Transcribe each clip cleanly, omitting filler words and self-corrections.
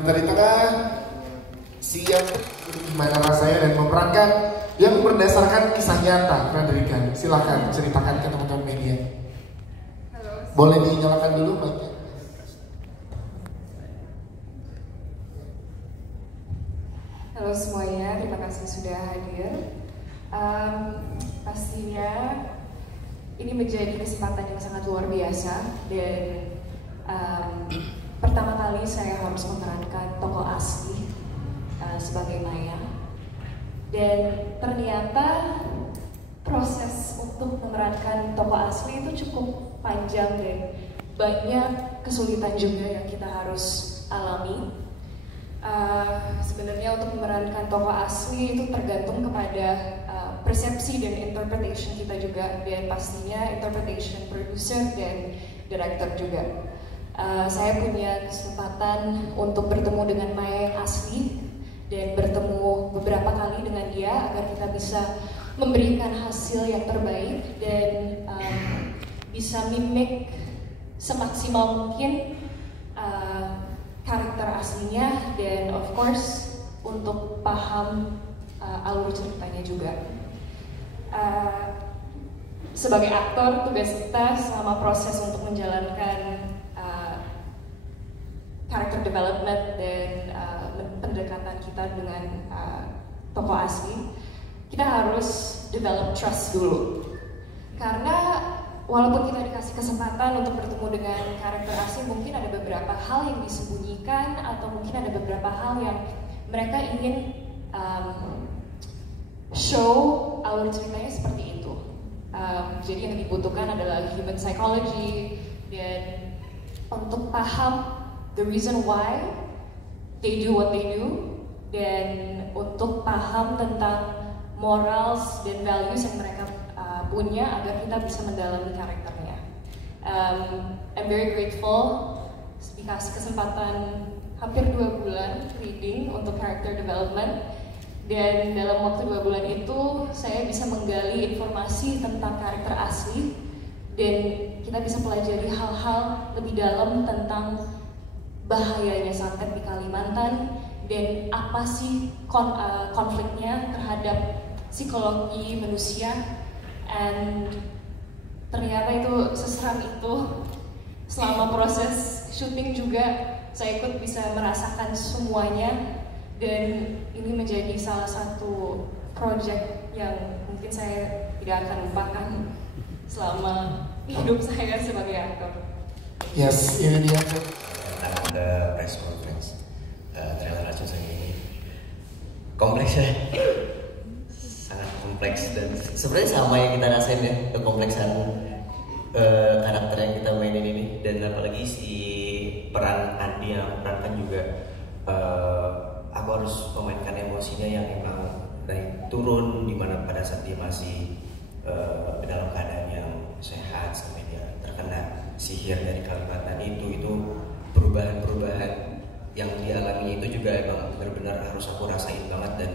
Dari tengah, siap gimana rasanya dan memerankan yang berdasarkan kisah nyata. Frederica, silahkan ceritakan ke teman-teman media. Halo. Boleh dinyalakan dulu mic-nya? Halo semuanya, terima kasih sudah hadir. Pastinya ini menjadi kesempatan yang sangat luar biasa dan pertama kali saya harus memerankan tokoh asli sebagai Maya. Dan ternyata proses untuk memerankan tokoh asli itu cukup panjang dan banyak kesulitan juga yang kita harus alami. Sebenarnya untuk memerankan tokoh asli itu tergantung kepada persepsi dan interpretation kita juga, dan pastinya interpretation producer dan director juga. Saya punya kesempatan untuk bertemu dengan Maya yang asli dan bertemu beberapa kali dengan dia agar kita bisa memberikan hasil yang terbaik dan bisa mimik semaksimal mungkin karakter aslinya, dan of course untuk paham alur ceritanya juga. Sebagai aktor, tugas kita selama proses untuk menjalankan character development dan pendekatan kita dengan tokoh asli, kita harus develop trust dulu. Karena walaupun kita dikasih kesempatan untuk bertemu dengan karakter asli, mungkin ada beberapa hal yang disembunyikan atau mungkin ada beberapa hal yang mereka ingin show alur ceritanya seperti itu. Jadi yang dibutuhkan adalah human psychology dan untuk paham the reason why they do what they do, dan untuk paham tentang morals dan values yang mereka punya agar kita bisa mendalami karakternya. I'm very grateful dikasih kesempatan hampir 2 bulan reading untuk character development, dan dalam waktu 2 bulan itu saya bisa menggali informasi tentang karakter asli dan kita bisa pelajari hal-hal lebih dalam tentang bahayanya santet di Kalimantan dan apa sih konfliknya terhadap psikologi manusia. And ternyata itu seseram itu. Selama proses syuting juga saya ikut bisa merasakan semuanya, dan ini menjadi salah satu project yang mungkin saya tidak akan lupakan selama hidup saya sebagai aktor. Yes, ini dia. Ada press conference trailer Racun Sange ini kompleks ya, sangat kompleks, dan sebenarnya sama yang kita rasain ya, kekompleksan karakter yang kita mainin ini, dan apalagi si peran Andi yang perankan juga aku harus memainkan emosinya yang memang naik turun, dimana pada saat dia masih dalam keadaan yang sehat sampai dia terkena sihir dari Kalimantan itu perubahan-perubahan yang dialami itu juga emang benar-benar harus aku rasain banget, dan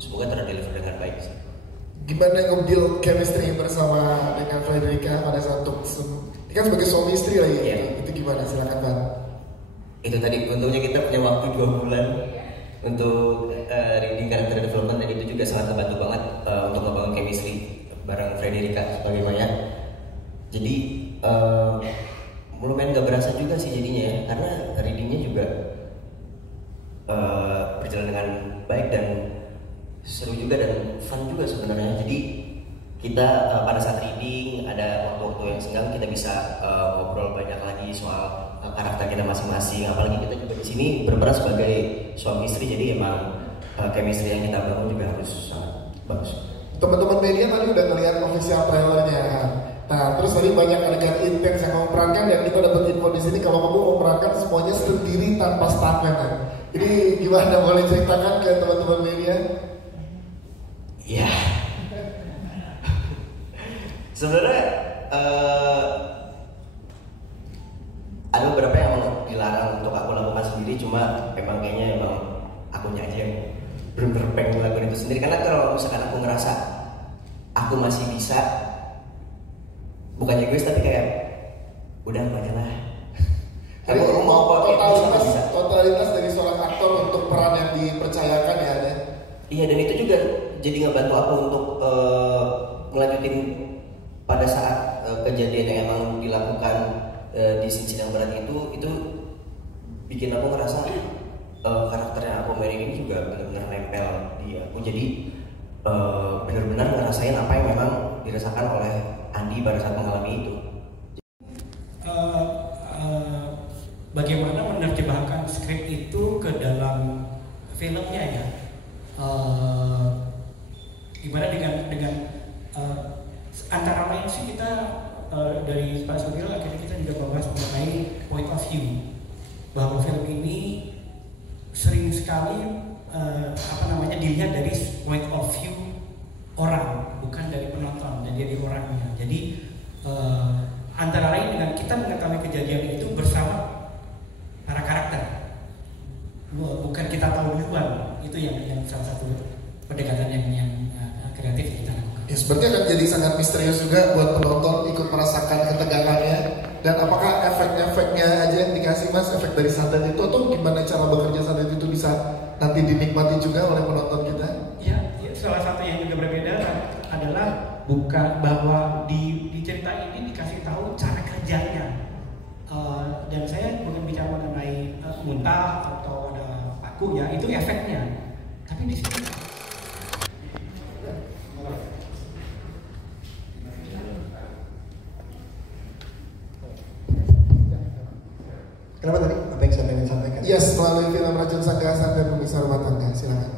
semoga terdeliver dengan baik sih. Gimana nge-build chemistry bersama dengan Frederica pada saat untuk ini kan sebagai suami istri lagi ya? Itu gimana? Silakan Bang. Itu tadi untungnya kita punya waktu 2 bulan untuk reading character development, dan itu juga sangat membantu banget untuk ngebangun chemistry bareng Frederica sebagai Maya. Jadi lumayan gak berasa juga sih jadinya ya, karena readingnya juga berjalan dengan baik dan seru juga dan fun juga sebenarnya. Jadi kita pada saat reading ada waktu-waktu yang senggang kita bisa ngobrol banyak lagi soal karakter kita masing-masing. Apalagi kita juga di sini berperan sebagai suami istri, jadi emang chemistry yang kita bangun juga harus bagus. Teman-teman media tadi udah ngeliat official trailernya. Nah, terus tadi banyak adegan intens yang kamu perankan, dan kita dapat info di sini kalau kamu memerankan semuanya sendiri tanpa stuntman. Ini gimana, boleh ceritakan ke teman-teman media? Iya. Sebenarnya ada beberapa yang dilarang untuk aku lakukan sendiri, cuma memang kayaknya akunya aja yang bener-bener pengen ngelakuin itu sendiri. Karena kalau misalkan aku ngerasa aku masih bisa, bukannya egois tapi kayak udah aja lah. Jadi aku mau pakai totalitas dari seorang Iya, dan itu juga jadi ngebantu aku untuk melanjutin pada saat kejadian yang emang dilakukan di sidang berat itu bikin aku ngerasa karakter yang aku mainin ini juga benar-benar nempel di aku. Jadi benar-benar ngerasain apa yang memang dirasakan oleh Andi pada saat mengalami itu. Bagaimana menerjemahkan skrip itu ke dalam filmnya ya? Gimana dengan antara lain sih kita dari Pak Suryo akhirnya kita juga membahas mengenai point of view, bahwa film ini sering sekali dilihat dari point of view orang, bukan dari penonton, dan dari orangnya. Jadi antara lain dengan kita mengetahui kejadian itu bersama para karakter, bukan kita tahu duluan. Itu yang salah satu pendekatan yang kreatif yang kita lakukan. Ya, sepertinya akan jadi sangat misterius juga buat penonton ikut merasakan ketegangannya. Dan apakah efek-efeknya aja yang dikasih Mas, efek dari santet itu, atau gimana cara bekerja santet itu bisa nanti dinikmati juga oleh penonton kita? Ya, salah satu yang juga berbeda adalah bukan bahwa di cerita ini dikasih tahu cara kerjanya. Dan saya bukan bicara mengenai muntah atau ada paku ya, itu efeknya. Tapi di sini kenapa tadi? Apa yang saya ingin sampaikan? Yes, melalui film Racun Sanggasan dan Pemisah Rumah Tangga, silakan.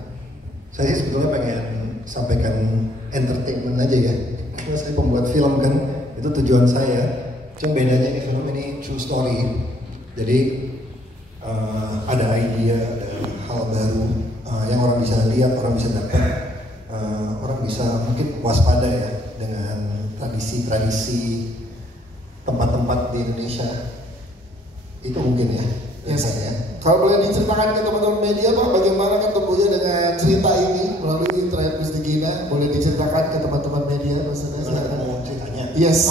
Saya sih sebetulnya pengen sampaikan entertainment aja ya. Karena saya pembuat film kan, itu tujuan saya. Cuma bedanya ini film ini true story. Jadi ada idea, ada hal baru yang orang bisa lihat, orang bisa dapat, orang bisa mungkin waspada ya dengan tradisi-tradisi tempat-tempat di Indonesia. Itu mungkin ya. Yes. Ya. Kalau boleh diceritakan ke teman-teman media Pak, bagaimana ketemunya dengan cerita ini melalui Trayek Gustigina? Boleh diceritakan ke teman-teman media, maksudnya? Mau ceritanya? Yes.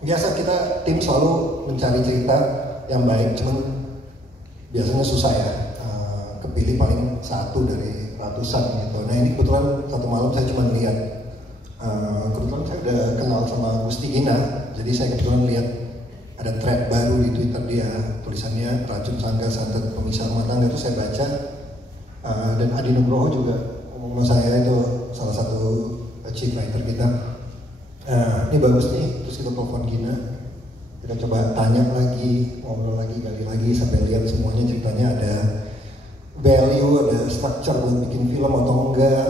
Biasa kita tim selalu mencari cerita yang baik, cuman biasanya susah ya. Kepilih paling satu dari ratusan gitu. Nah ini kebetulan satu malam saya cuma lihat. Kebetulan saya udah kenal sama Gustigina, jadi saya kebetulan lihat ada thread baru di Twitter dia, tulisannya Racun Sangga Santet Pemisah Rumah Tangga, itu saya baca. Dan Adi Nugroho juga ngomong sama saya, itu salah satu chief writer kita. Ini bagus nih, terus kita telepon Gina, kita coba tanya lagi, ngobrol lagi, gali lagi, sampai lihat semuanya ceritanya ada value, ada structure buat bikin film atau enggak.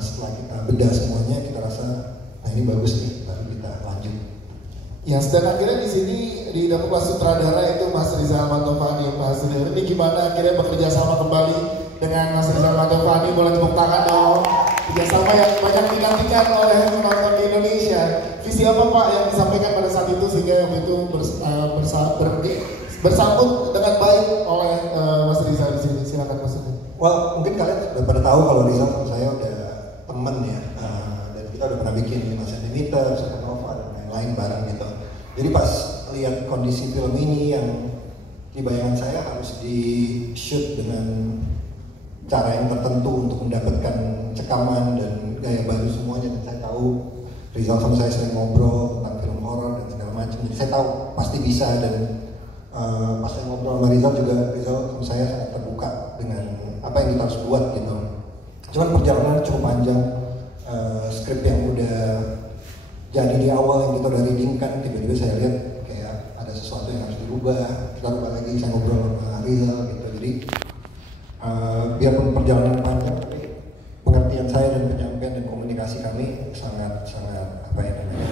Setelah kita bedah semuanya, kita rasa, nah ini bagus nih, lalu kita lanjut. Ya, dan akhirnya di sini didapuk sutradara itu Mas Rizal Mantovani. Mas Rizal, ini gimana akhirnya bekerja sama kembali dengan Mas Rizal Mantovani? Boleh tepuk tangan dong. Kerjasama yang banyak dinantikan oleh penonton di Indonesia. Visi apa Pak yang disampaikan pada saat itu sehingga yang itu bersambut dengan baik oleh Mas Rizal di sini? Silakan Mas Rizal. Well, mungkin kalian udah pada tahu kalau Rizal sama saya udah temen ya, dan kita udah pernah bikin 5 cm, Supernova dan lain-lain bareng gitu. Jadi pas lihat kondisi film ini yang di bayangan saya harus di shoot dengan cara yang tertentu untuk mendapatkan cekaman dan gaya baru semuanya, dan saya tahu Rizal sama saya sering ngobrol tentang film horor dan segala macam, jadi saya tahu pasti bisa. Dan pas saya ngobrol sama Rizal juga, Rizal sama saya sangat terbuka dengan apa yang kita harus buat gitu. Cuman perjalanan cukup panjang, skrip yang udah jadi di awal yang kita udah reading-kan, tiba-tiba saya lihat kayak ada sesuatu yang harus dirubah, kita rubah lagi, saya ngobrol sama Rizal gitu. Jadi biarpun perjalanan panjang, tapi pengertian saya dan penyampaian dan komunikasi kami sangat apa ya namanya,